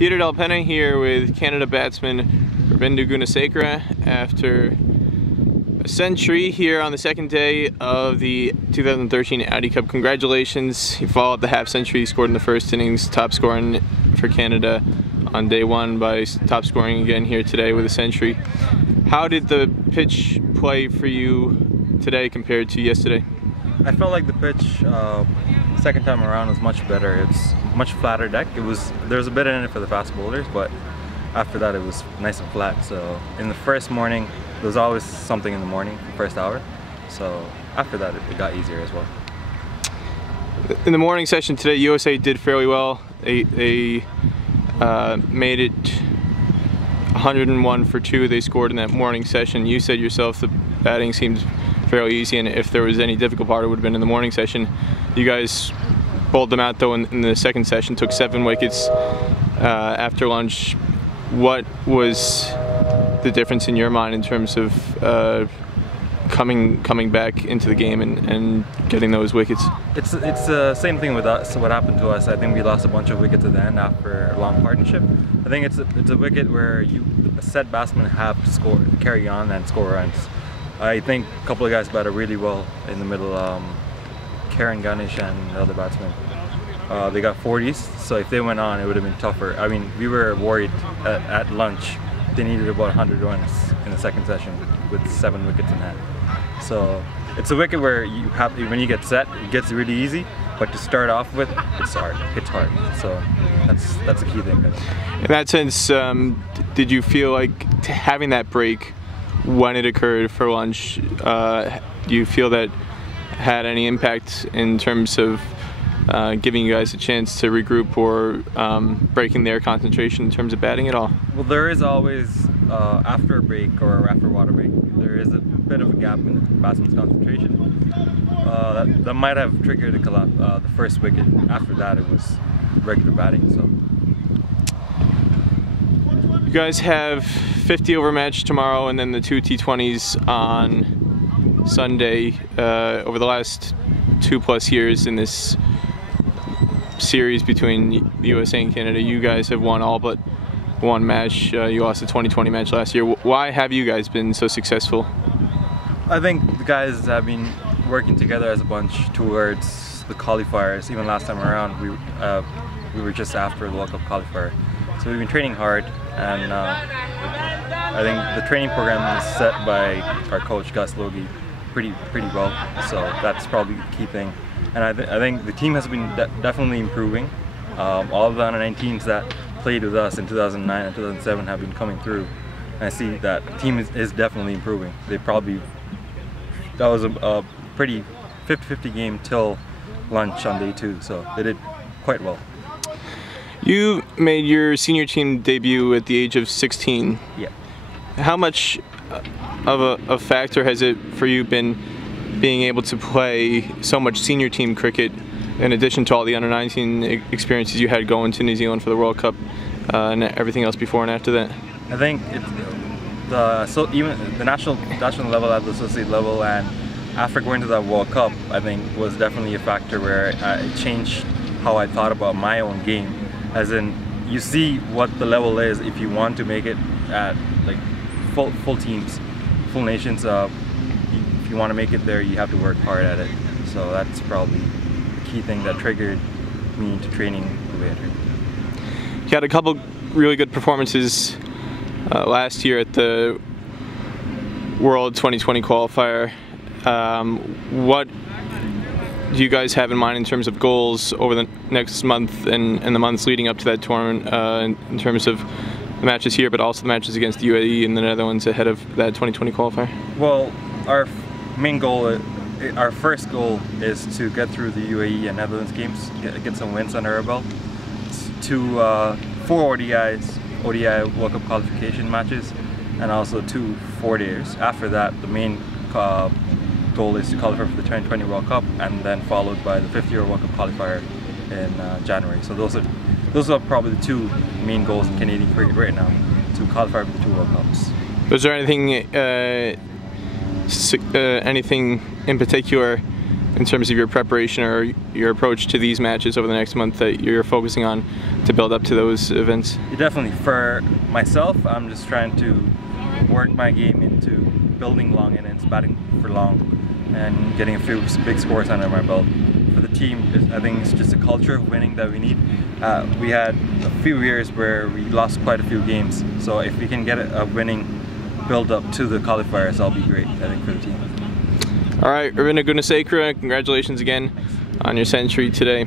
Peter Del Penne here with Canada batsman Ruvindu Gunasekera after a century here on the second day of the 2013 Auty Cup. Congratulations, he followed the half century, he scored in the first innings, top scoring for Canada on day one by top scoring again here today with a century. How did the pitch play for you today compared to yesterday? I felt like the pitch second time around was much better. It's much flatter deck. There was a bit in it for the fast bowlers, but after that it was nice and flat. So in the first morning, there was always something in the morning, the first hour. So after that it got easier as well. In the morning session today, USA did fairly well. They made it 101 for 2. They scored in that morning session. You said yourself the batting seemed fairly easy, and if there was any difficult part, it would have been in the morning session. You guys bowled them out though in the second session, took 7 wickets after lunch. What was the difference in your mind in terms of coming back into the game and getting those wickets? It's the same thing with us. So what happened to us, I think we lost a bunch of wickets at the end after a long partnership. I think it's a wicket where a set batsmen have to carry on and score runs. I think a couple of guys batted really well in the middle. Karen Ganesh and the other batsman. They got 40s, so if they went on, it would have been tougher. I mean, we were worried at lunch. They needed about 100 runs in the second session with 7 wickets in hand. So it's a wicket where when you get set, it gets really easy. But to start off with, it's hard. So that's a key thing. In that sense, did you feel like having that break when it occurred for lunch, do you feel that had any impact in terms of giving you guys a chance to regroup or breaking their concentration in terms of batting at all? Well, there is always, after a break or after a water break, there is a bit of a gap in the batsman's concentration. That might have triggered the first wicket. After that, it was regular batting. So. You guys have 50 over match tomorrow and then the 2 T20s on Sunday. Over the last 2+ years in this series between the USA and Canada, you guys have won all but one match. You lost the 2020 match last year. Why have you guys been so successful? I think the guys have been working together as a bunch towards the qualifiers. Even last time around, we were just after the World Cup qualifier. So we've been training hard, and I think the training program is set by our coach Gus Logie pretty well. So that's probably the key thing. And I think the team has been definitely improving. All of the under-19s that played with us in 2009 and 2007 have been coming through. And I see that the team is definitely improving. That was a pretty 50-50 game till lunch on day 2, so they did quite well. You made your senior team debut at the age of 16. Yeah. How much of a factor has it for you been being able to play so much senior team cricket in addition to all the under-19 experiences you had going to New Zealand for the World Cup and everything else before and after that? I think even the national level at the associate level, and after going to that World Cup, I think was definitely a factor where it changed how I thought about my own game. As in, you see what the level is if you want to make it at like full teams, full nations. If you want to make it there, you have to work hard at it. So that's probably the key thing that triggered me into training the way I trained. You had a couple really good performances last year at the World 2020 qualifier. What do you guys have in mind in terms of goals over the next month and the months leading up to that tournament in terms of the matches here, but also the matches against the UAE and the Netherlands ahead of that 2020 qualifier? Well, our main goal, our first goal is to get through the UAE and Netherlands games, get some wins under our belt, to 4 ODI World Cup qualification matches, and also 2 4-dayers. After that, the main goal is to qualify for the 2020 World Cup, and then followed by the 50-year World Cup qualifier in January. So those are probably the 2 main goals in Canadian cricket right now, to qualify for the 2 World Cups. Was there anything in particular in terms of your preparation or your approach to these matches over the next month that you're focusing on to build up to those events? Definitely. For myself, I'm just trying to work my game into building long innings, batting for long, and getting a few big scores under my belt. For the team, I think it's just a culture of winning that we need. We had a few years where we lost quite a few games, so if we can get a winning build up to the qualifiers, that'll be great, I think, for the team. All right, Ruvindu Gunasekera, congratulations again on your century today.